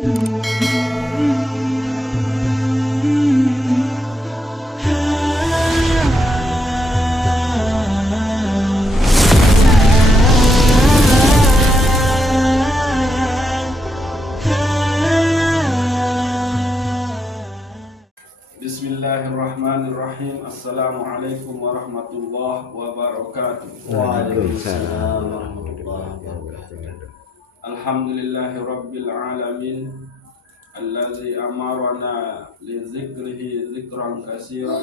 Bismillahirrahmanirrahim. Assalamualaikum warahmatullahi wabarakatuh. Waalaikumsalam warahmatullahi wabarakatuh. Alhamdulillahi rabbil alamin allazi amarana li dzikrihi dzikran katsiran.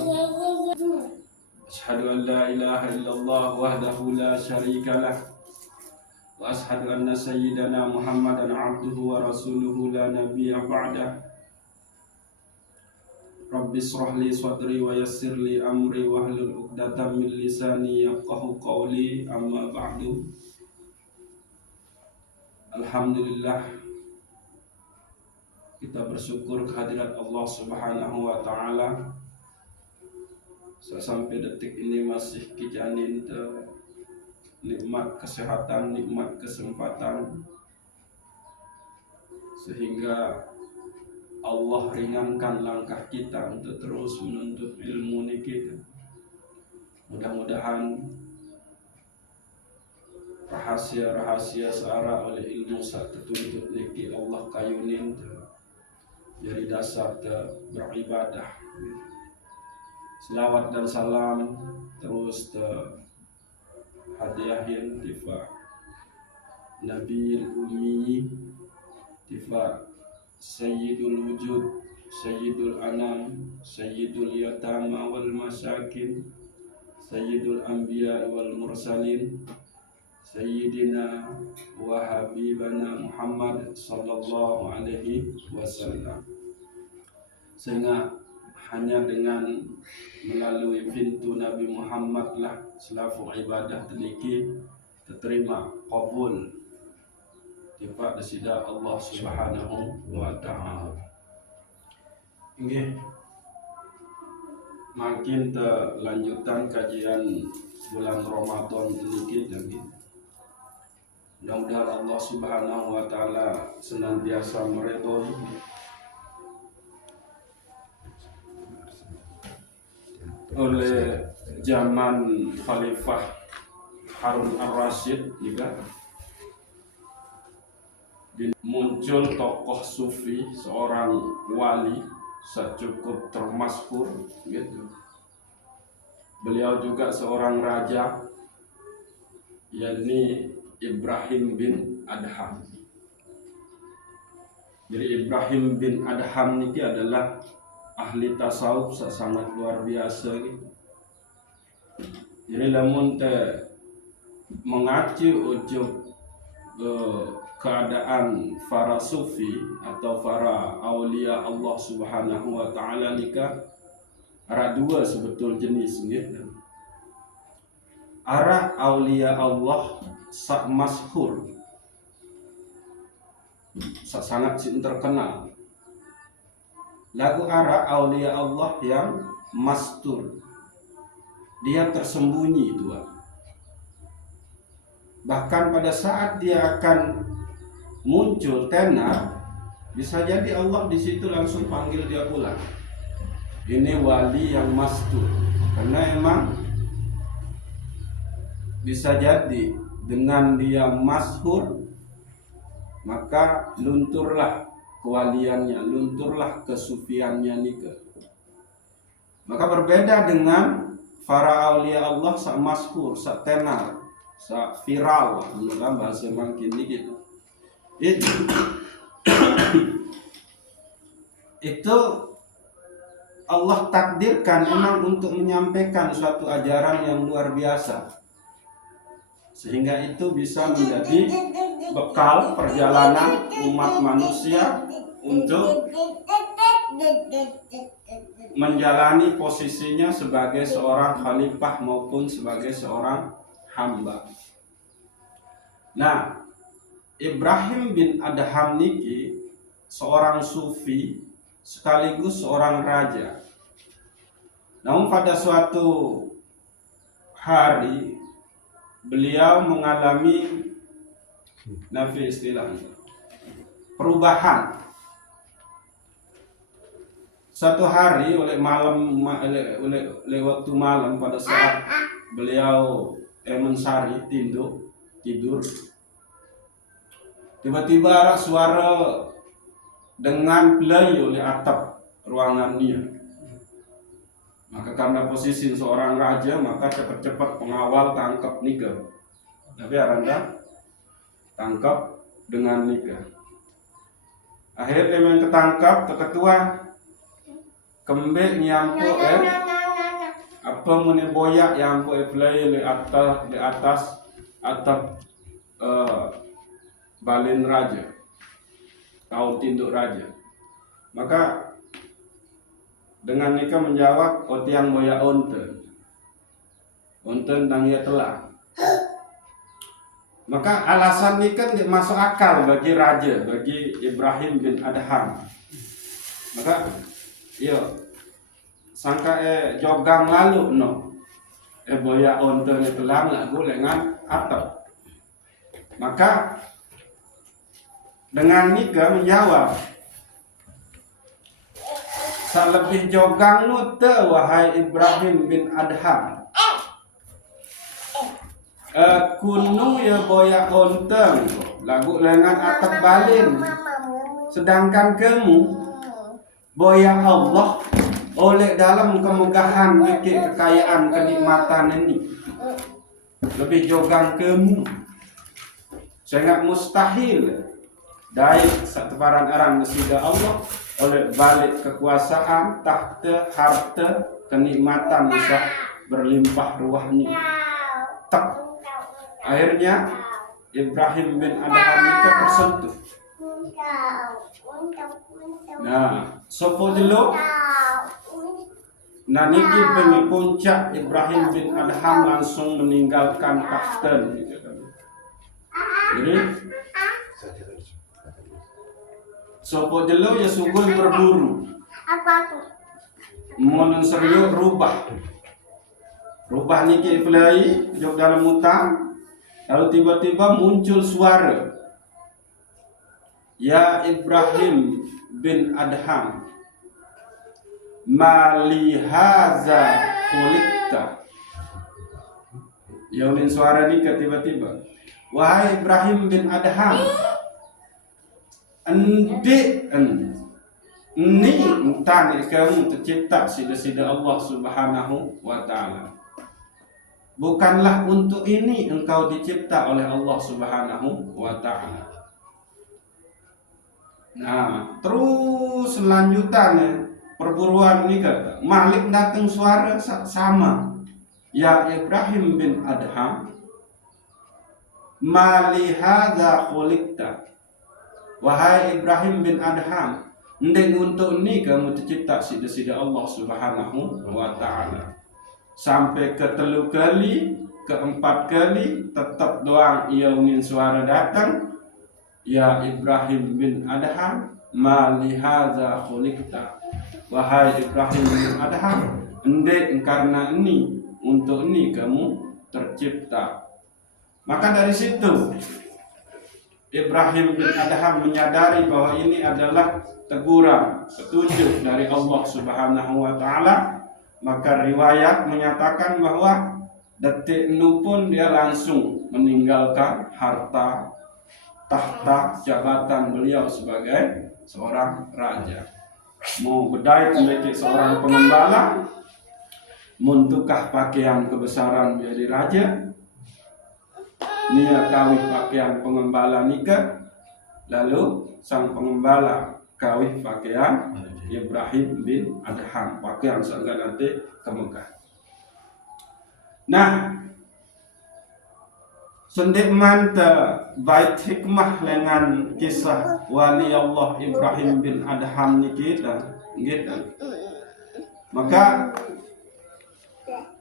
Asyhadu an la ilaha illallah wahdahu la syarika lah wa asyhadu anna sayyidana Muhammadan abduhu wa rasuluhu la nabiyya ba'dah. Rabbi shrah li sadri wa yassir li amri wahlul 'uqdatam min lisani yafqahu qawli, amma ba'du. Alhamdulillah, kita bersyukur kehadirat Allah Subhanahu wa taala. Sampai detik ini masih kijanin nikmat kesehatan, nikmat kesempatan, sehingga Allah ringankan langkah kita untuk terus menuntut ilmu ini kita. Mudah-mudahan rahasia-rahasia searah oleh ilmu saat tertuntut niki Allah kayunin jadi dasar beribadah. Selawat dan salam terus hadiahin tifa Nabi Ummi, tifa Sayyidul Wujud, Sayyidul Anam, Sayyidul Yatama wal Masakin, Sayyidul Anbiya wal Mursalin, Sayyidina wa Habibana Muhammad sallallahu alaihi wasallam. Sehingga hanya dengan melalui pintu Nabi Muhammad lah selaku ibadah teniki diterima qabul tiba desida Allah Subhanahu wa ta'ala. Nggih, makin lanjutan kajian bulan Ramadan ini jadi mudah-mudahan Allah Subhanahu wa ta'ala senantiasa meridhoi oleh zaman Khalifah Harun ar-Rasyid juga muncul tokoh sufi, seorang wali secukup termaskur gitu. Beliau juga seorang raja, yakni Ibrahim bin Adham. Jadi Ibrahim bin Adham ini adalah ahli tasawuf sangat luar biasa gitu. Jadi lamun mengacu ujub keadaan para sufi atau para aulia Allah Subhanahu wa ta'ala nikah ada dua sebetul jenis gitu. Arah aulia Allah sak masyhur, sangat terkenal. Lagu arah aulia Allah yang mastur, dia tersembunyi dua. Bahkan pada saat dia akan muncul tenar, bisa jadi Allah di situ langsung panggil dia pulang. Ini wali yang mastur, karena emang bisa jadi dengan dia masyhur maka lunturlah kewaliannya, lunturlah kesufiannya nikah. Maka berbeda dengan para aulia Allah sak masyhur, sak tenar, sak viral lah dalam bahasa makin gitu. Itu Allah takdirkan memang untuk menyampaikan suatu ajaran yang luar biasa, sehingga itu bisa menjadi bekal perjalanan umat manusia untuk menjalani posisinya sebagai seorang khalifah maupun sebagai seorang hamba. Nah, Ibrahim bin Adham niki seorang sufi sekaligus seorang raja. Namun pada suatu hari beliau mengalami istilahnya perubahan satu hari oleh waktu malam pada saat beliau mensari tidur, tiba-tiba ada suara dengan play oleh atap ruangannya. Maka karena posisi seorang raja, maka cepat-cepat pengawal tangkap nikah. Tapi Aranda tangkap dengan nikah. Akhirnya yang ketangkap, ketua kembek nyampu apa muni boyak yang play di atas atap balin raja, tahun tinduk raja. Maka dengan nikah menjawab tiang boya onten tangia telah. Maka alasan nikah tidak masuk akal bagi raja, bagi Ibrahim bin Adham. Maka sangka jogang lalu boya onten telah lagu dengan atap. Maka dengan nikah menjawab, salebih jogang nute wahai Ibrahim bin Adham. Kunu ya boya onteng lagu lengan atap balin. Sedangkan kamu boya Allah oleh dalam kemegahan kekayaan kenikmatan ini. Lebih jogang kamu. Sangat mustahil dari satu barang arang nesida Allah oleh balik kekuasaan, tahta, harta, kenikmatan bisa berlimpah ruahnya. Tak. Akhirnya Ibrahim bin Adham itu tersentuh. Nah, sopo dulu. Nah, niki bengi puncak Ibrahim bin Adham langsung meninggalkan tahta. Jadi sopo dulu ya sugul berburu. Mohon serius rubah niki pelai jok dalam utang. Lalu tiba-tiba muncul suara, ya Ibrahim bin Adham, malihaza khuliqta. Yaunin suara ni tiba-tiba, wahai Ibrahim bin Adham, ini entah kamu tercipta sida-sida Allah Subhanahu wa Ta'ala. Bukanlah untuk ini engkau dicipta oleh Allah Subhanahu wa Ta'ala. Nah, terus lanjutannya perburuan ini kata, Malik datang suara sama. Ya Ibrahim bin Adham, malihadza khuliqta. Wahai Ibrahim bin Adham, ndeng untuk ini kamu tercipta sida-sida Allah Subhanahu wa Ta'ala. Sampai ketelu kali, keempat kali, tetap doang ia ingin suara datang. Ya Ibrahim bin Adham, malihadza khuliqta. Wahai Ibrahim bin Adham, endek karena ini, untuk ini kamu tercipta. Maka dari situ Ibrahim bin Adham menyadari bahwa ini adalah teguran, petunjuk dari Allah Subhanahu wa Ta'ala. Maka riwayat menyatakan bahwa detik itu pun dia langsung meninggalkan harta, tahta, jabatan beliau sebagai seorang raja. Mau bedai menjadi seorang pengembala, muntukah pakaian kebesaran menjadi raja, nia kawin pakaian pengembala nikah, lalu sang pengembala kawin pakaian Ibrahim bin Adham, pakaian sehingga nanti ke Mekah. Nah, sendik manta bait hikmah dengan kisah wali Allah Ibrahim bin Adham ni kita. Maka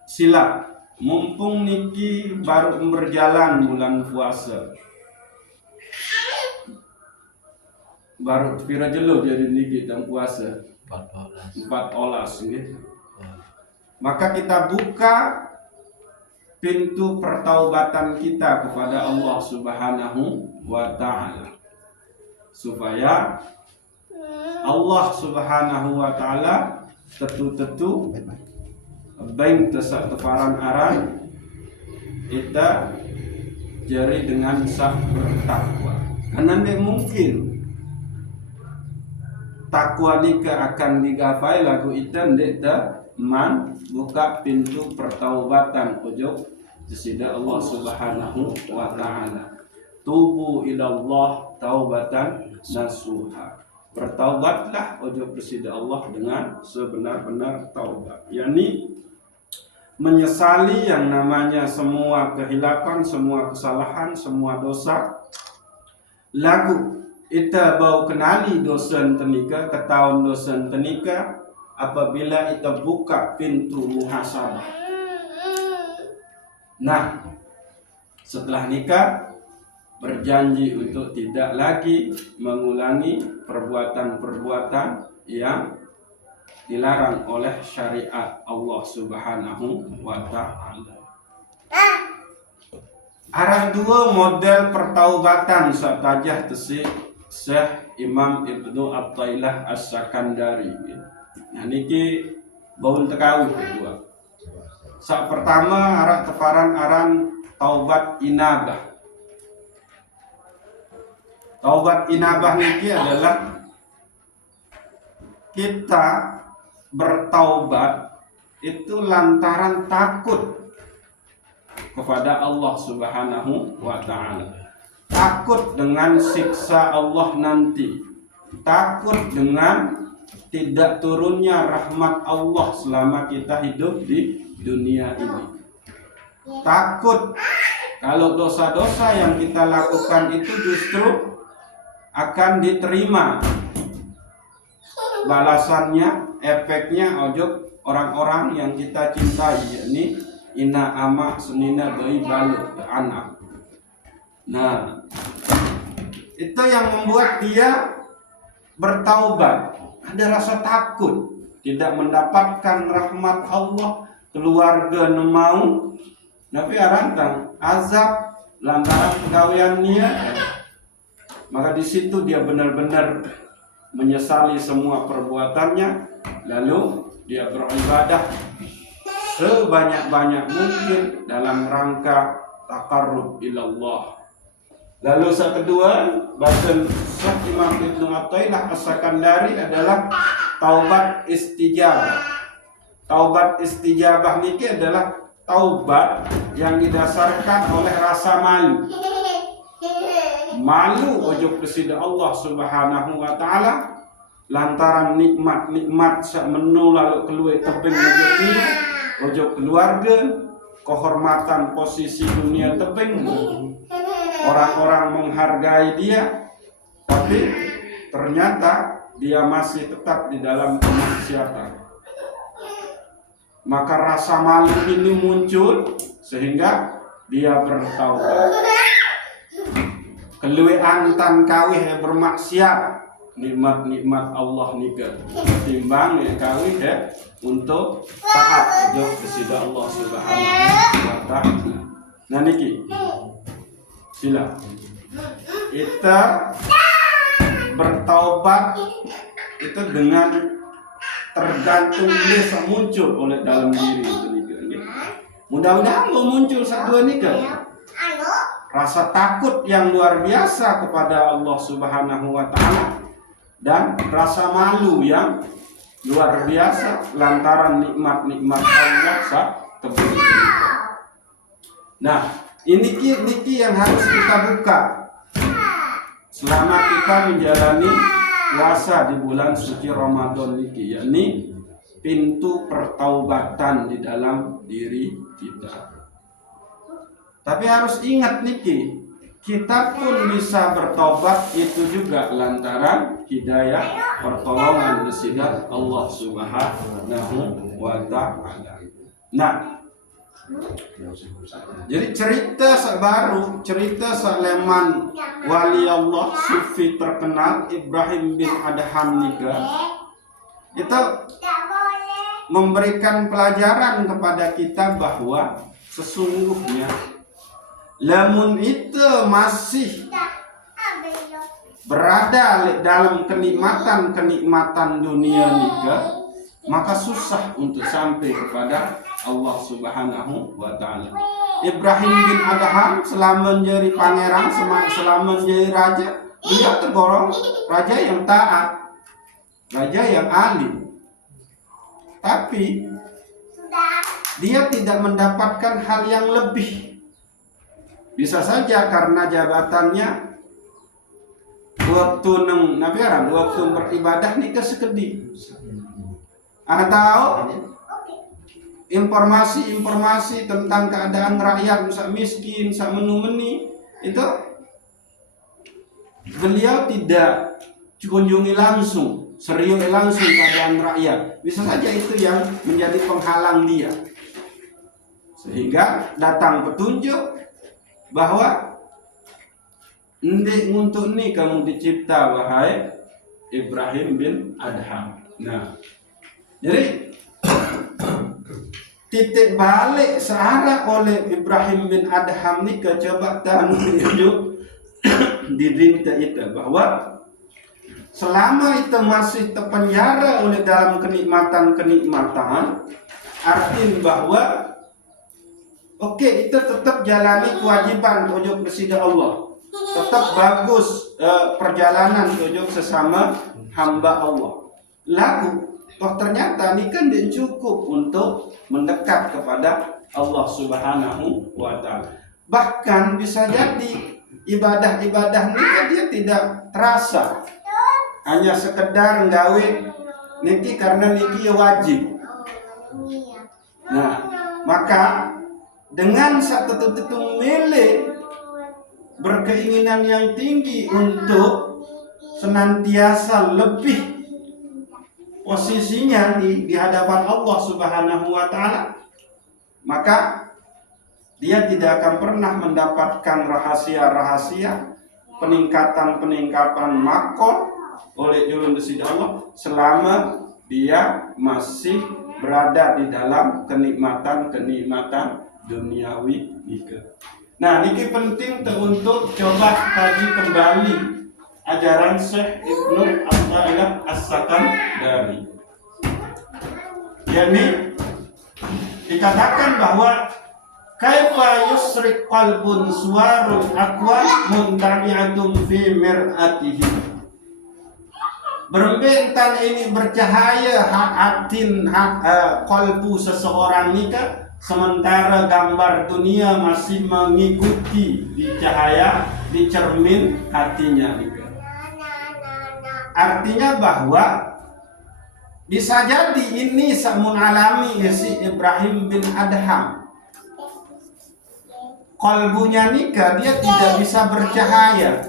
sila mumpung niki baru berjalan bulan puasa, baru pira jelo jadi niki dan puasa 14 gitu. Maka kita buka pintu pertaubatan kita kepada Allah Subhanahu wa Ta'ala, supaya Allah Subhanahu wa taala tetu baik tesak teparan aran kita jari dengan sak bertakwa. Karena tidak mungkin takwa nikah akan digapai lagu itu tidak man buka pintu pertaubatan ujung sesida Allah Subhanahu wa taala. Tubu ilallah taubatan nasuha. Bertaubatlah ujung sesida Allah dengan sebenar-benar taubat. yakni menyesali yang namanya semua kehilapan, semua kesalahan, semua dosa. Lagu kita bau kenali dosen tenika, ketahuan dosen tenika apabila kita buka pintu muhasabah. Nah, setelah nikah berjanji untuk tidak lagi mengulangi perbuatan-perbuatan yang dilarang oleh syariat Allah Subhanahu wa taala. Arah dua model pertaubatan satajah tesi Syekh Imam Ibnu Athaillah As-Sakandari. Nah niki baun tekawih kedua. Sak pertama arah teparan aran taubat inabah. Taubat inabah niki adalah kita bertaubat itu lantaran takut kepada Allah Subhanahu wa taala. Takut dengan siksa Allah nanti. Takut dengan tidak turunnya rahmat Allah selama kita hidup di dunia ini. Takut kalau dosa-dosa yang kita lakukan itu justru akan diterima balasannya, efeknya ojok orang-orang yang kita cintai, yakni ina ama senina doi balut anak. Nah, itu yang membuat dia bertaubat. Ada rasa takut tidak mendapatkan rahmat Allah, keluarga nemau, tapi arantang azab lantaran pegawaian dia. Maka di situ dia benar-benar menyesali semua perbuatannya, lalu dia beribadah sebanyak-banyak mungkin dalam rangka taqarrub ilallah. Lalu yang kedua, bahasa Syekh Imam Ibnu Athaillah As-Sakandari adalah taubat istijabah. Taubat istijabah ini adalah taubat yang didasarkan oleh rasa malu. Malu ojo presida Allah Subhanahu wa taala lantaran nikmat-nikmat sak menu lalu keluar tebing dunia, ojo keluarga, kehormatan posisi dunia tebing. Orang-orang menghargai dia, tapi ternyata dia masih tetap di dalam kemaksiatan. Maka rasa malu ini muncul sehingga dia bertaubat. Keluwe antan kawih yang bermaksiat, nikmat-nikmat Allah nikah timbang yang kawih ya untuk taat kepada Allah Subhanahu wa taala. Nah niki sila kita bertaubat itu dengan tergantung bisa muncul oleh dalam diri itu nikah. Mudah-mudahan mau muncul satu nikah. Rasa takut yang luar biasa kepada Allah Subhanahu wa taala dan rasa malu yang luar biasa lantaran nikmat-nikmat Allah sak kebun. Nah, ini yang harus kita buka selama kita menjalani puasa di bulan suci Ramadan niki, yakni pintu pertaubatan di dalam diri kita. Tapi harus ingat niki, kita pun bisa bertobat itu juga lantaran hidayah pertolongan dari Allah Subhanahu wa taala. Nah, jadi cerita baru, cerita Sulaiman wali Allah sufi terkenal Ibrahim bin Adham nikah itu memberikan pelajaran kepada kita bahwa sesungguhnya lamun itu masih berada dalam kenikmatan dunia nikah, maka susah untuk sampai kepada Allah Subhanahu wa Ta'ala. Ibrahim bin Adham selama menjadi pangeran, selama menjadi raja, beliau tergolong raja yang taat, raja yang alim. Tapi dia tidak mendapatkan hal yang lebih. Bisa saja karena jabatannya waktu nabiaran, waktu beribadah nikah sekedip, atau informasi tentang keadaan rakyat, misal miskin, misal menu-meni, itu beliau tidak kunjungi langsung, serius langsung keadaan rakyat. Bisa saja itu yang menjadi penghalang dia, sehingga datang petunjuk bahwa untuk ini kamu dicipta wahai Ibrahim bin Adham. Nah, jadi titik balik searah oleh Ibrahim bin Adham ini coba tunjuk di dinta itu bahwa selama itu masih terpenjara oleh dalam kenikmatan, artinya bahwa oke, itu tetap jalani kewajiban tujuh presiden Allah. Tetap bagus perjalanan tujuh sesama hamba Allah. Lalu, toh ternyata ini kan tidak cukup untuk mendekat kepada Allah Subhanahu wa Ta'ala. Bahkan bisa jadi ibadah-ibadah ini dia tidak terasa. Hanya sekedar nggawe niki karena niki wajib. Nah, maka dengan satu milih berkeinginan yang tinggi untuk senantiasa lebih posisinya di hadapan Allah Subhanahu wa Ta'ala, maka dia tidak akan pernah mendapatkan rahasia-rahasia peningkatan makot oleh julun desi Allah selama dia masih berada di dalam kenikmatan duniawi nikah. Nah, ini penting untuk coba kaji kembali ajaran Syekh Ibnu Athaillah As-Sakandari. Yani dikatakan bahwa kaifa yusrik qalbun suwarul aqwa muntabi'atun fi mir'atihi. Berbentan ini bercahaya qalbu seseorang nikah, sementara gambar dunia masih mengikuti di cahaya, di cermin hatinya. Artinya bahwa bisa jadi ini samun alami si Ibrahim bin Adham. Kalbunya nikah, dia tidak bisa bercahaya.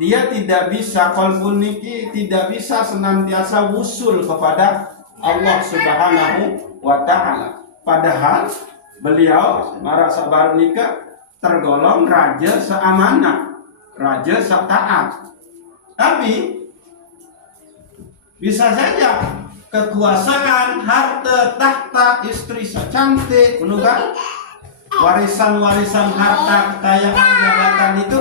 Dia tidak bisa, kalbu niki tidak bisa senantiasa wusul kepada Allah Subhanahu wa Ta'ala. Padahal beliau Mara Sabar nikah tergolong raja seamanah, raja setaat. Tapi bisa saja kekuasaan, harta, tahta, istri secantik, kan? Warisan-warisan harta, kekayaan, jabatan itu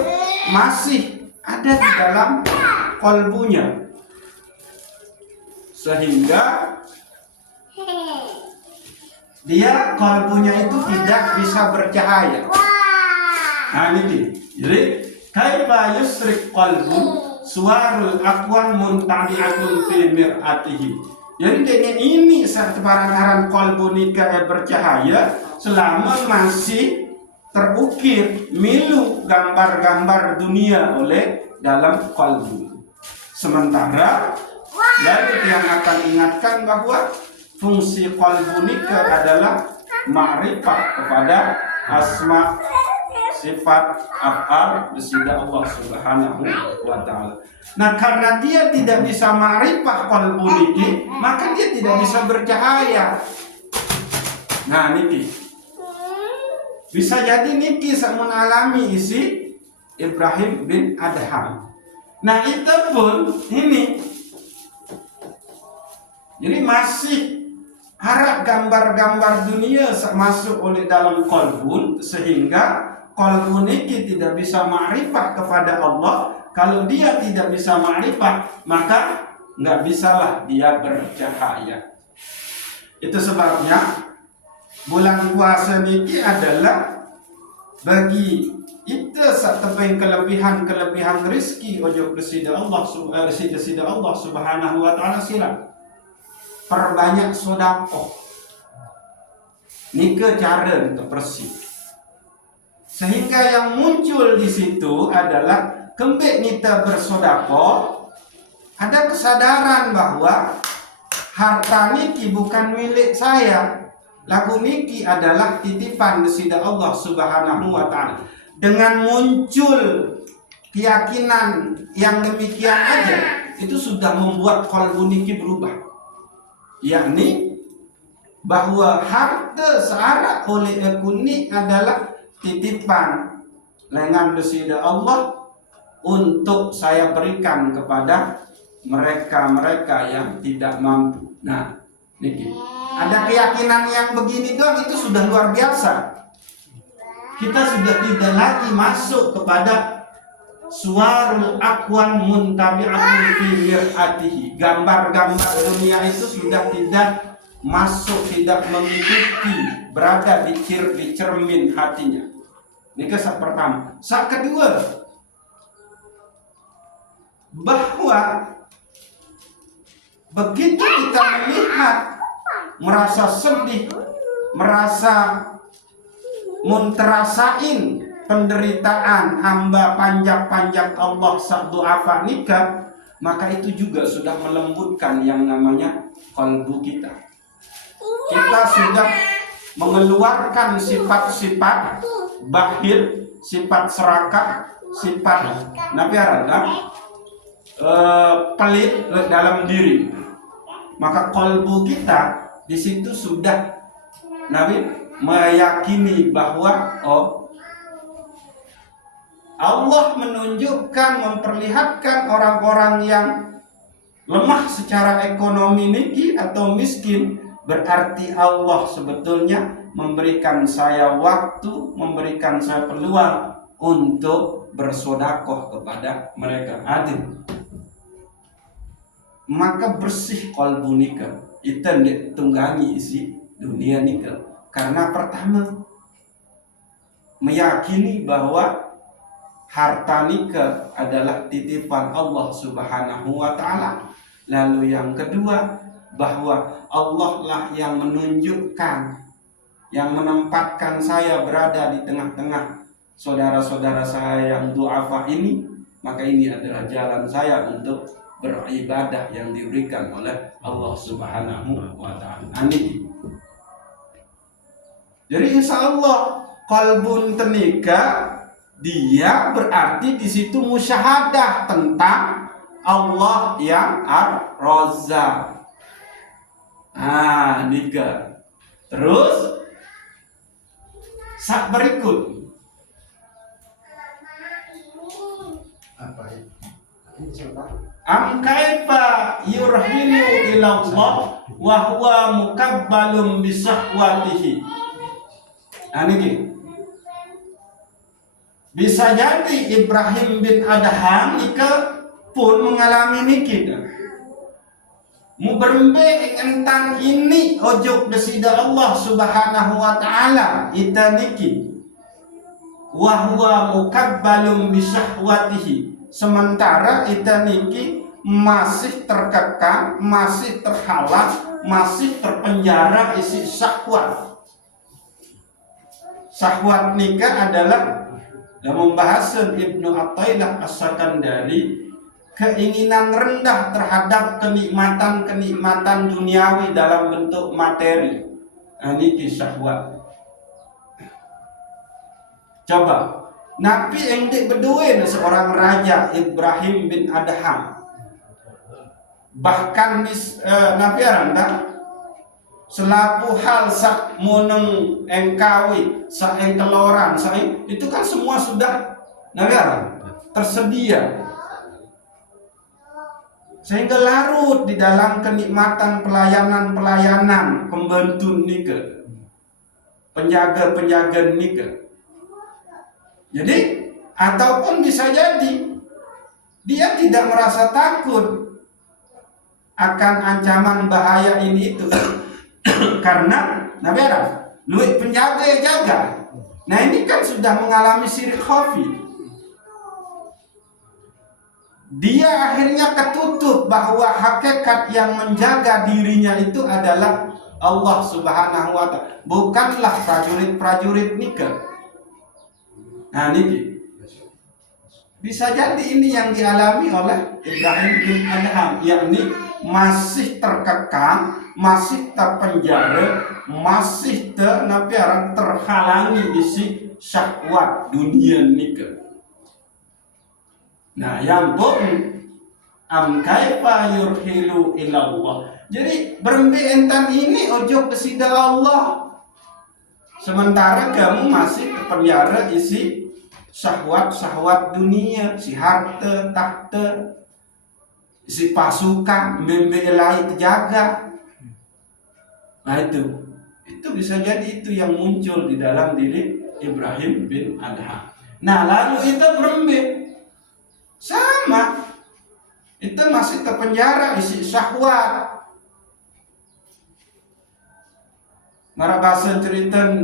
masih ada di dalam kalbunya, sehingga dia kalbunya itu tidak bisa bercahaya. Nah ini, jadi kaifa yusrik qalbu suwarul aqwan muntabi'atun fi mir'atihi. Jadi dengan ini sebarang kalbu nikah bercahaya selama masih terukir milu gambar-gambar dunia oleh dalam kalbu. Sementara lalu yang akan ingatkan bahwa fungsi kalbu nikah adalah ma'rifat kepada asma, sifat, af'al besida Allah Subhanahu wa Ta'ala. Nah, karena dia tidak bisa ma'rifat kalbu nikah, maka dia tidak bisa bercahaya. Nah, niki bisa jadi niki samun alami isi Ibrahim bin Adham. Nah, itu pun ini jadi masih harap gambar-gambar dunia masuk oleh dalam kalbun, sehingga qalbu niki tidak bisa ma'rifah kepada Allah, kalau dia tidak bisa ma'rifah, maka nggak bisalah dia bercahaya. Itu sebabnya bulan puasa niki adalah bagi itu satupun kelebihan rezeki ojo resida Allah Subhanahu wa taala sila. Perbanyak sedekah. Nika cara untuk bersih. Sehingga yang muncul di situ adalah kembali kita bersedekah, ada kesadaran bahwa harta niki bukan milik saya. Lagu niki adalah titipan resida Allah Subhanahu wa taala. Dengan muncul keyakinan yang demikian aja, itu sudah membuat qalbu niki berubah. Yakni bahwa harta searah oleh aku ni adalah titipan lengan resida Allah untuk saya berikan kepada mereka-mereka yang tidak mampu. Nah, niki ada keyakinan yang begini doang itu sudah luar biasa. Kita sudah tidak lagi masuk kepada suarul akwan muntabi'atun fi mir'atihi. Gambar-gambar dunia itu sudah tidak masuk, tidak mengikuti, berada di cermin hatinya. Ini kesak pertama. Sak kedua, bahwa begitu kita melihat, merasa sedih, merasa menterasain penderitaan hamba panjang-panjang Allah du'afa nikah, maka itu juga sudah melembutkan yang namanya qalbu kita. Kita sudah mengeluarkan sifat-sifat bakhil, sifat serakah, sifat pelit dalam diri. Maka qalbu kita di situ sudah meyakini bahwa Allah menunjukkan, memperlihatkan orang-orang yang lemah secara ekonomi niki atau miskin, berarti Allah sebetulnya memberikan saya waktu, memberikan saya peluang untuk bersedekah kepada mereka. Adil. Maka bersih qalbu nika. Itu tunggangi isi dunia nika. Karena pertama meyakini bahwa harta nika adalah titipan Allah Subhanahu wa taala. Lalu yang kedua, bahwa Allah lah yang menunjukkan, yang menempatkan saya berada di tengah-tengah saudara-saudara saya yang du'afa ini. Maka ini adalah jalan saya untuk beribadah yang diberikan oleh Allah Subhanahu wa taala. Amin. Jadi insya Allah qalbun tenika, dia berarti di situ musyahadah tentang Allah yang Ar-Razzaq. Nika. Terus sak berikut. Apa ini? Am kaifa yurhinu ila Allah wa huwa mukabbalun bi sahwatihi. Niki. Bisa jadi Ibrahim bin Adham ika pun mengalami niki. Mu berembe tentang ini ojuk desida Allah Subhanahu wa taala ita niki. Wa huwa mukabbalun bi syahwatihi. Sementara ita niki masih terkekang, masih terhalang, masih terpenjara isi syahwat. Syahwat nikah adalah dalam pembahasan Ibnu Athaillah As-Sakandari, keinginan rendah terhadap kenikmatan duniawi dalam bentuk materi. Ini syahwat. Coba Nabi yang berdua seorang raja Ibrahim bin Adham. Bahkan Nabi Aranda selaku hal sak muneng engkawi, sak engkeloran, itu kan semua sudah tersedia. Sehingga larut di dalam kenikmatan pelayanan pembantu nika, penjaga nika. Jadi ataupun bisa jadi dia tidak merasa takut akan ancaman bahaya ini itu karena Nabi luwih penjaga ya jaga. Nah ini kan sudah mengalami syirik khafi. Dia akhirnya ketutup bahwa hakikat yang menjaga dirinya itu adalah Allah Subhanahu wa Ta'ala, bukanlah prajurit-prajurit nikah. Nah ini bisa jadi ini yang dialami oleh Ibrahim bin Adham, yakni masih terkekang, masih terpenjara, masih terhalangi isi syahwat dunia nikah. Nah, yang pun am kaifa yurhilu ilallah. Jadi berembe entan ini ojo kesida Allah. Sementara kamu masih terpenjara isi syahwat dunia, si harta, tahta, isi pasukan, membelai terjaga. Nah itu bisa jadi itu yang muncul di dalam diri Ibrahim bin Adham. Nah lalu itu berembe sama, itu masih terpenjara isi syahwat. Mara bahasa cerita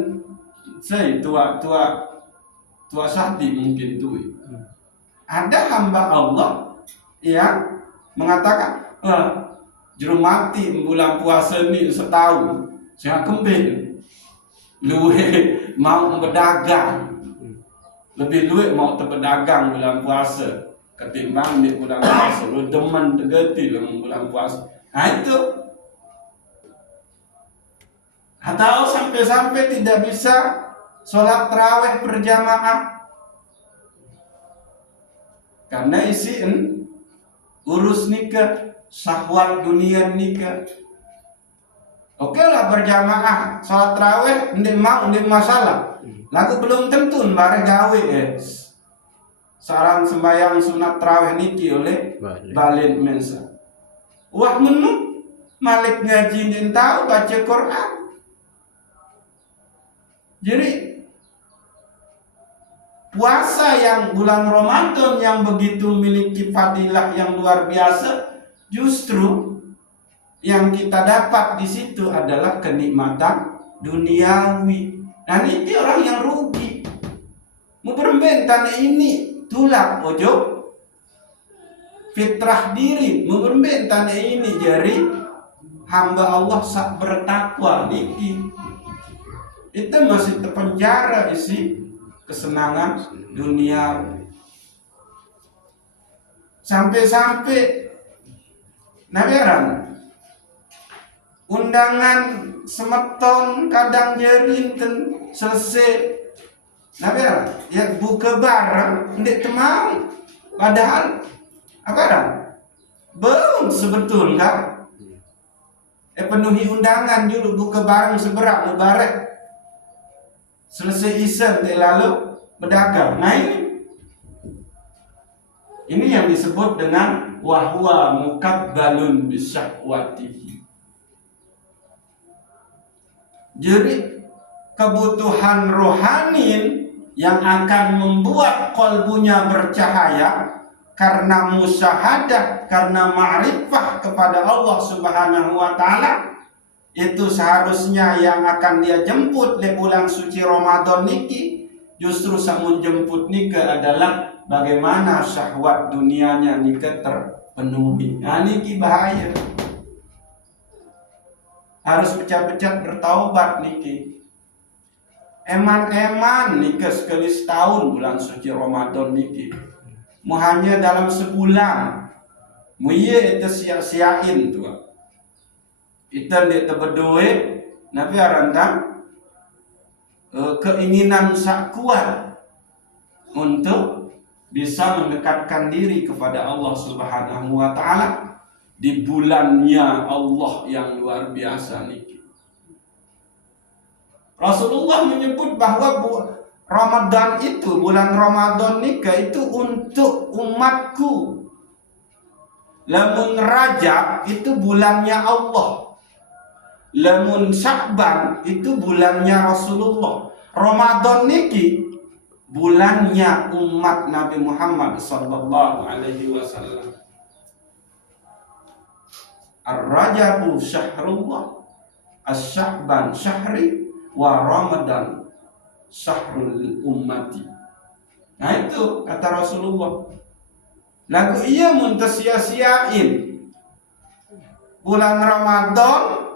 saya tua sakti mungkin tuh. Ada hamba Allah yang mengatakan, juru mati bulan puasa ini setahun, saya kembali, luwe mau berdagang, lebih luwe mau berdagang bulan puasa ketimbang di bulan puasa, lu demen tegeti dalam bulan puasa. Nah itu, atau sampai-sampai tidak bisa sholat tarawih berjamaah karena isiin urus nikah, syahwat dunia nikah. Oke lah berjamaah sholat tarawih ndek masalah. Lagu belum tentu bareng gawe saran sembahyang sunat tarawih niki oleh balin mensa. Wah menu malik ngaji din tahu baca Quran. Jadi puasa yang bulan Ramadan yang begitu memiliki fadilah yang luar biasa, justru yang kita dapat di situ adalah kenikmatan duniawi. Nah ini orang yang rugi. Mau berbentan ini tulak ojo fitrah diri, mau berbentan ini jari hamba Allah sak bertakwa niki. Itu masih terpenjara isi kesenangan dunia. Sampai-sampai naberan undangan semeton kadang jerinten selesai naberan ya buka bareng ndek temau padahal apa belum sebetulnya penuhi undangan dulu buka bareng seberak lebaran selesai isan lalu berdagang. Nah ini yang disebut dengan wahwa mukabbalun bisyahwatihi. Jadi kebutuhan rohani yang akan membuat kolbunya bercahaya karena musyahadah, karena ma'rifah kepada Allah Subhanahu wa Ta'ala, itu seharusnya yang akan dia jemput di bulan suci Ramadan niki. Justru samun jemput nika adalah bagaimana syahwat dunianya nika terpenuhi. Nah niki bahaya. Harus pecat-pecat bertaubat niki. Eman-eman nika sekali setahun bulan suci Ramadan niki. Mu hanya dalam sebulan. Mu iya itu sia-siain tuh. Kita dia berdua Nabi arantang keinginan sak kuat untuk bisa mendekatkan diri kepada Allah Subhanahu wa Ta'ala di bulannya Allah yang luar biasa niki. Rasulullah menyebut bahwa Ramadan itu, bulan Ramadan nikah itu untuk umatku. Lamun Rajab itu bulannya Allah. Lamun Sya'ban itu bulannya Rasulullah. Ramadan niki bulannya umat Nabi Muhammad sallallahu alaihi wasallam. Ar-Rajabu syahrullah, Asy-Sya'ban syahri, wa Ramadan syahrul ummati. Nah itu kata Rasulullah. Lagu iya mun sia-siain bulan Ramadan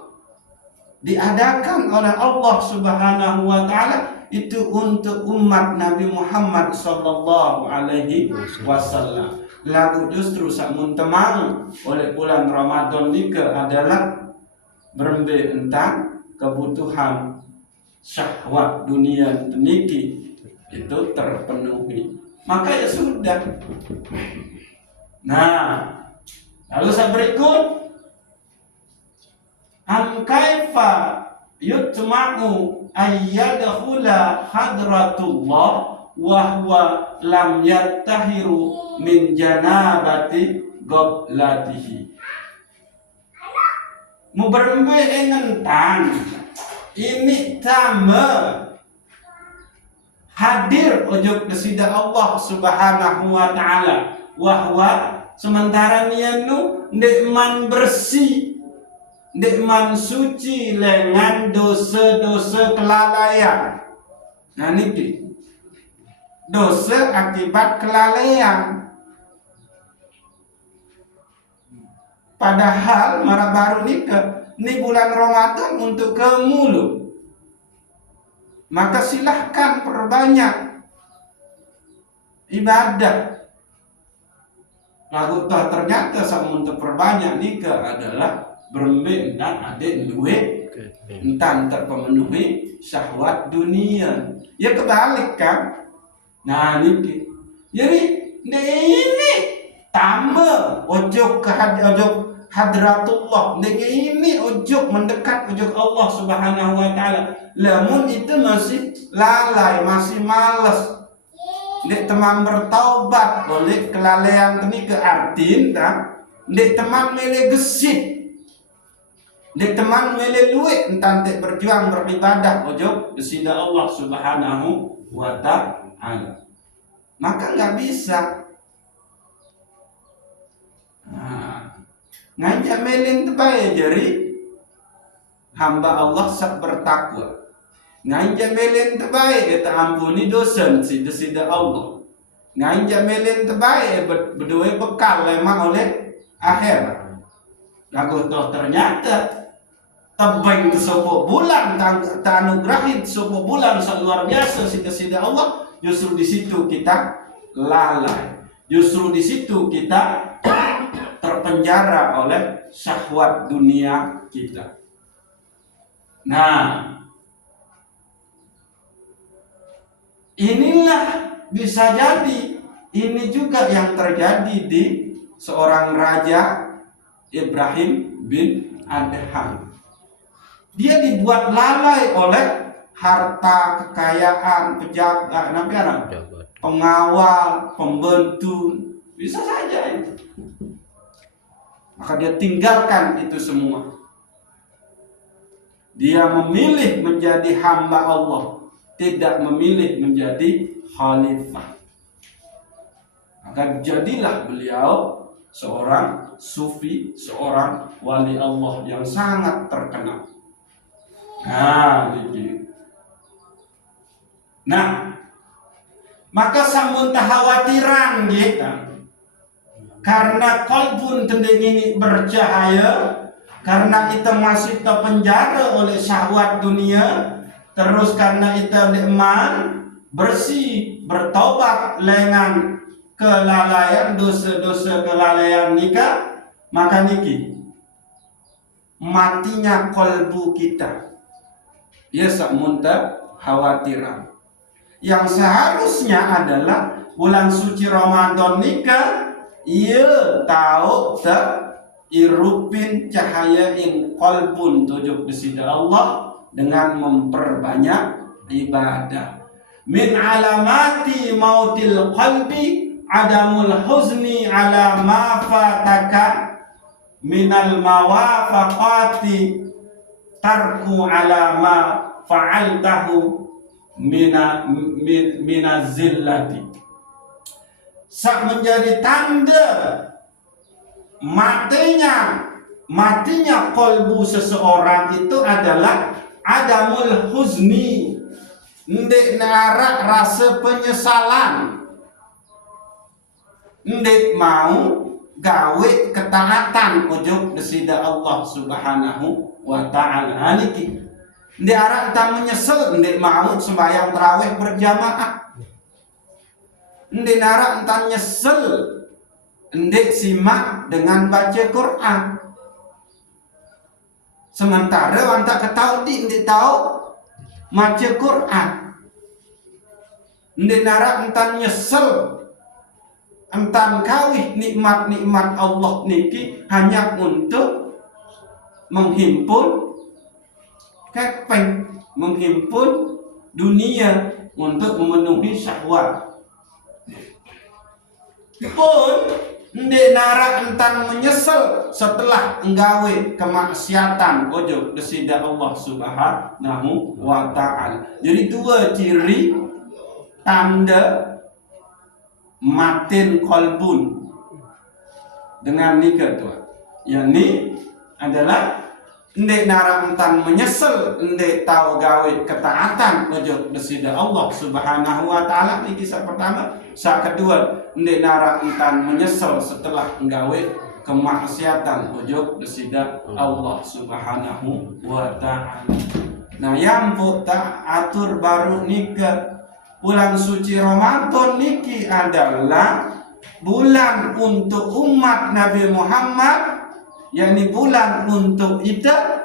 diadakan oleh Allah Subhanahu wa taala itu untuk umat Nabi Muhammad sallallahu alaihi wasallam. Lagu justru samun temang oleh bulan Ramadan nika adalah berembe tentang kebutuhan syahwat dunia niki itu terpenuhi. Maka ya sudah. Nah, lalu saya berikut am kaifa yutma'u ayyadkhula hadratullah wa huwa lam yattahiru min janabati goblatihi. Mu berembe engentan ini tama hadir ujug desida Allah Subhanahu wa taala wahwa sementara nianu ndekman bersih ndekman suci lengan dosa-dosa kelalaian. Nah niki dosa akibat kelalaian. Padahal mara baru nikah ini bulan Ramadan untuk kemulu. Maka silahkan perbanyak ibadah. Lagu ternyata sama untuk perbanyak nikah adalah berembe dan adik duit entan terpemenuhi syahwat dunia. Ya kebalik kan? Nah niki. Jadi ini tambah ojo ke ojo hadratullah. Ini ojo mendekat ojo Allah Subhanahu wa taala. Lamun itu masih lalai, masih malas. Nek teman bertaubat oleh kelalaian ini ke artin tak? Nek teman mele gesit. Nek teman mele luit entan tek berjuang beribadah ojo besida Allah Subhanahu wa taala. Maka nggak bisa. Ngajak melin tebaya jari hamba Allah sak bertakwa. Ngajak melin tebaya kita ampuni dosa sida Allah. Ngajak melin tebaya berdua bekal lemah oleh akhir. Lagu toh ternyata tebing ke sebuah bulan tanugerahin sebuah bulan luar biasa sida Allah. Justru di situ kita lalai. Justru di situ kita terpenjara oleh syahwat dunia kita. Nah, inilah bisa jadi ini juga yang terjadi di seorang raja Ibrahim bin Adham. Dia dibuat lalai oleh harta, kekayaan, pejabat, pengawal, pembantu, bisa saja itu. Maka dia tinggalkan itu semua. Dia memilih menjadi hamba Allah, tidak memilih menjadi khalifah. Maka jadilah beliau seorang sufi, seorang wali Allah yang sangat terkenal. Nah, begitu. Nah, maka samun khawatiran kita karena kalbun tendeng ini bercahaya, karena kita masih terpenjara oleh syahwat dunia, terus karena kita iman bersih bertaubat lengan kelalaian dosa-dosa kelalaian nikah, maka niki matinya kalbu kita. Ya samunta khawatiran. Yang seharusnya adalah bulan suci Ramadan nikah ia tahu irupin cahayain qalbun tujuh besida Allah dengan memperbanyak ibadah. Min alamati mautil qalbi adamul huzni ala ma fataka minal mawafaqati tarku ala ma fa'altahu minazillati. Sak menjadi tanda matinya kolbu seseorang itu adalah adamul huzni, ndek narak rasa penyesalan, ndek mau gawe ketaatan ujug desida Allah Subhanahu wa ta'ala. Niki ndek arak entah menyesal, ndek mau sembahyang tarawih berjamaah, ndek narak entah nyesel, ndek simak dengan baca Quran. Sementara wanta ketau ndek tahu maca Quran, ndek narak entah nyesel, entah kawih nikmat-nikmat Allah niki hanya untuk menghimpun kepeng, menghimpun dunia untuk memenuhi syahwat. Pun ndek narak entan menyesal setelah enggawe kemaksiatan ojo desida Allah Subhanahu wa ta'ala. Jadi dua ciri tanda matin kolbun dengan nikah tuan. Yang ini adalah ndek narak entan menyesal, ndek tahu gawe ketaatan ojo desida Allah Subhanahu wa ta'ala. Ini kisah pertama. Kisah kedua, ndek narak entan menyesal setelah nggawe kemaksiatan ojo desida Allah Subhanahu wa ta'ala. Nah, yang tak atur baru nikah bulan suci Ramadan niki adalah bulan untuk umat Nabi Muhammad, yakni bulan untuk kita.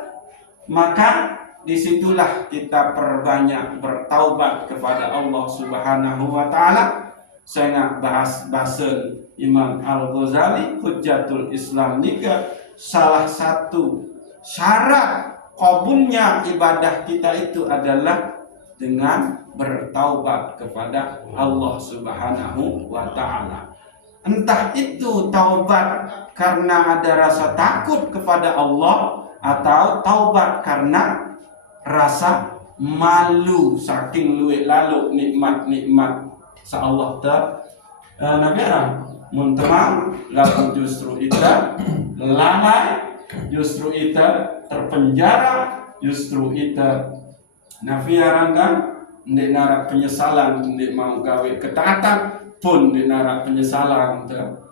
Maka disitulah kita perbanyak bertaubat kepada Allah Subhanahu wa ta'ala. Saya nak bahas bahasa Imam Al-Ghazali Hujjatul Islam nikah, salah satu syarat kabulnya ibadah kita itu adalah dengan bertaubat kepada Allah Subhanahu wa ta'ala. Entah itu taubat karena ada rasa takut kepada Allah, atau taubat karena rasa malu saking luwih lalu nikmat-nikmat Allah negara muntemang lalu justru ita lalai, justru ita terpenjara, justru ita nafiarankan, ndek narak penyesalan, ndek mau gawe ketaatan pun ndek narak penyesalan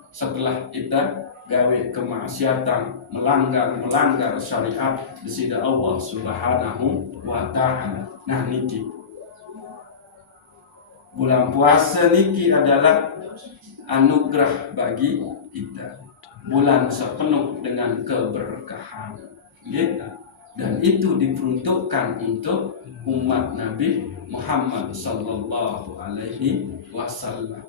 setelah kita gawe kemaksiatan, melanggar syariat desida Allah Subhanahu wa ta'ala. Nah niki bulan puasa niki adalah anugerah bagi kita, bulan sepenuh dengan keberkahan, ya? Dan itu diperuntukkan untuk umat Nabi Muhammad sallallahu alaihi wasallam.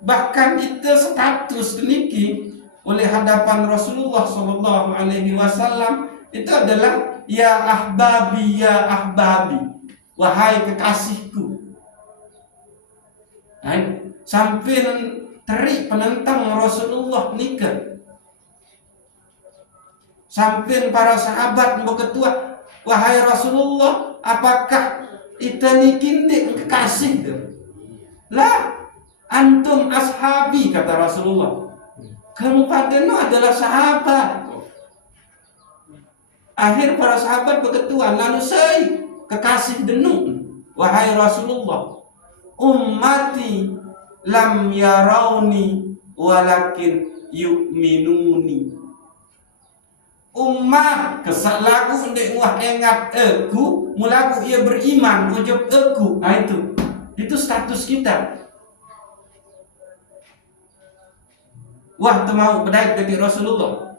Bahkan itu status niki oleh hadapan Rasulullah sallallahu alaihi wasallam itu adalah ya ahbabi, wahai kekasihku. Sampai terik penentang Rasulullah nikah, sampai para sahabat berketua, wahai Rasulullah, apakah kita nikindik kekasih? Lah, antum ashabi, kata Rasulullah. Kamu padano adalah sahabat. Akhir para sahabat berketua, lalu saya kekasih denu, wahai Rasulullah, ummati lam yarawni walakin yu'minuni. Umat kesalaku ndek wah ingat aku, mulaku ia beriman ujub aku. Nah itu status kita. Wah temau pedai dari Rasulullah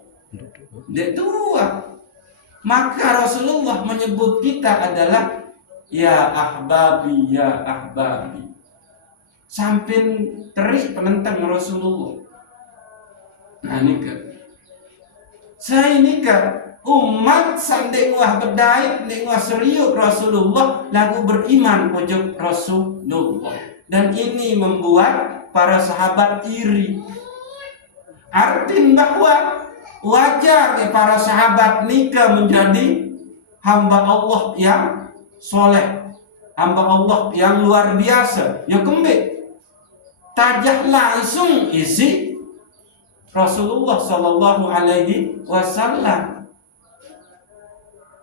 ndek tua. Maka Rasulullah menyebut kita adalah ya ahbabi, ya ahbabi. Sampai terik penentang Rasulullah. Nah nikah. Saya nikah umat sandek wah bedai, nek wah serius Rasulullah lagu beriman ujub Rasulullah. Dan ini membuat para sahabat iri. Artin bahwa wajar para sahabat nikah menjadi hamba Allah yang soleh, hamba Allah yang luar biasa, ya kembali tajah langsung isi Rasulullah Sallallahu Alaihi Wasallam.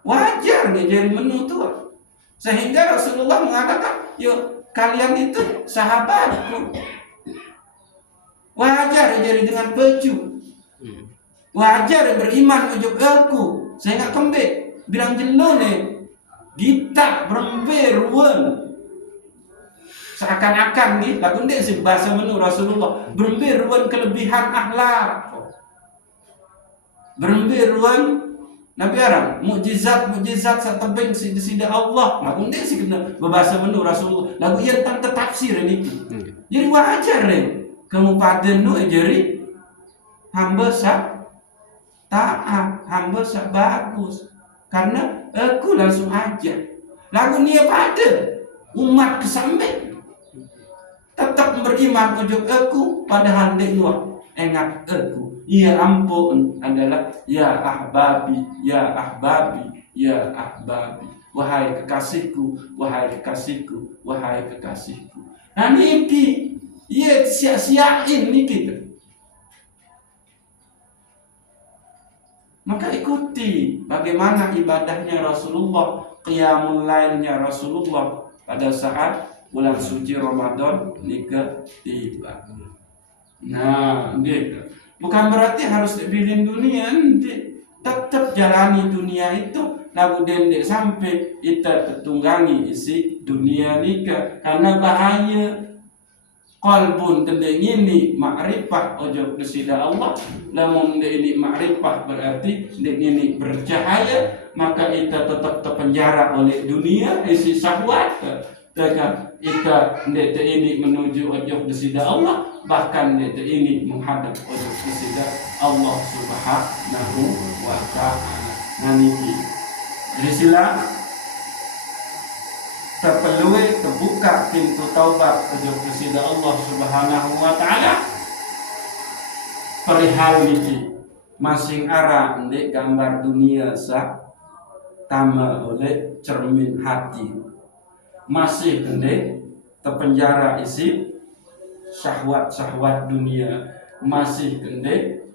Wajar nih jadi menu tuh, sehingga Rasulullah mengatakan, yo kalian itu sahabatku. Wajar jadi dengan baju, wajar beriman ujuk aku. Saya nggak kembali bilang jelo nih, kita beremberuan seakan-akan nih, lagu ini sih bahasa menu Rasulullah, beremberuan kelebihan akhlak, beremberuan Nabi Arab, mukjizat satebeng sida Allah. Lagu ini sih kena berbahasa menu Rasulullah. Lagu yang tentang tafsir ini. Jadi wajar nih, kamu pada nu jadi hamba sak taat, hamba sak bagus. Karena aku langsung aja. Lagu ini pada umat kesampe tetap beriman ujuk aku, padahal dia luar ingat aku. Ya ampun adalah ya ahbabi, ya ahbabi, ya ahbabi. Wahai kekasihku, wahai kekasihku, wahai kekasihku. Nah niki, ya sia-siain niki. Maka ikuti bagaimana ibadahnya Rasulullah, qiyamul lailnya Rasulullah pada saat bulan suci Ramadan nika tiba. Nah, gitu. Bukan berarti harus pilih dunia, nanti tetap jalani dunia itu lagu dendek sampai kita tertunggangi isi dunia nika, karena bahaya qalbun tendeng ini ma'rifah ojo kesida Allah. Namun ini ma'rifah berarti ini bercahaya, maka kita tetap terpenjara oleh dunia isi syahwat. Dengan kita ndete ini menuju ojo kesida Allah, bahkan ndete ini menghadap ojo kesida Allah Subhanahu wa ta'ala. Nanti jadi sila terpeluhi terbuka pintu taubat ojo kesida Allah Subhanahu wa ta'ala. Perihal niki masing arah ndek gambar dunia sa tama oleh cermin hati, masih ndek terpenjara isi syahwat-syahwat dunia, masih ndek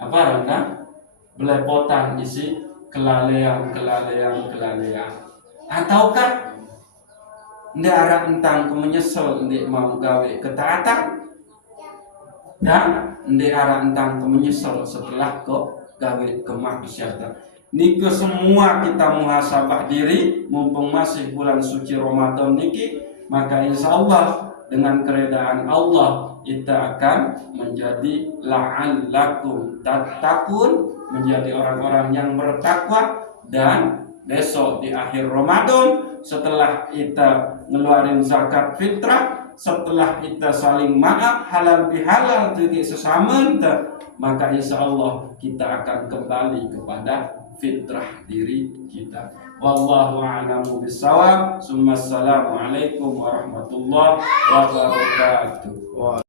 apa kan belepotan isi kelalaian, ataukah ndak arah entang menyesal ndek mau gawe ketaatan, dan ndek arah entang menyesal setelah kok gawe kemaksiatan. Niko semua kita muhasabah diri, mumpung masih bulan suci Ramadan niki, maka insya Allah dengan keredaan Allah kita akan menjadi la'allakum tattaqun, menjadi orang-orang yang bertakwa. Dan besok di akhir Ramadan, setelah kita ngeluarin zakat fitrah, setelah kita saling maaf halal bihalal jadi sesama, maka insya Allah kita akan kembali kepada fitrah diri kita. Wallahu a'lamu bissawab. Assalamualaikum warahmatullahi wabarakatuh.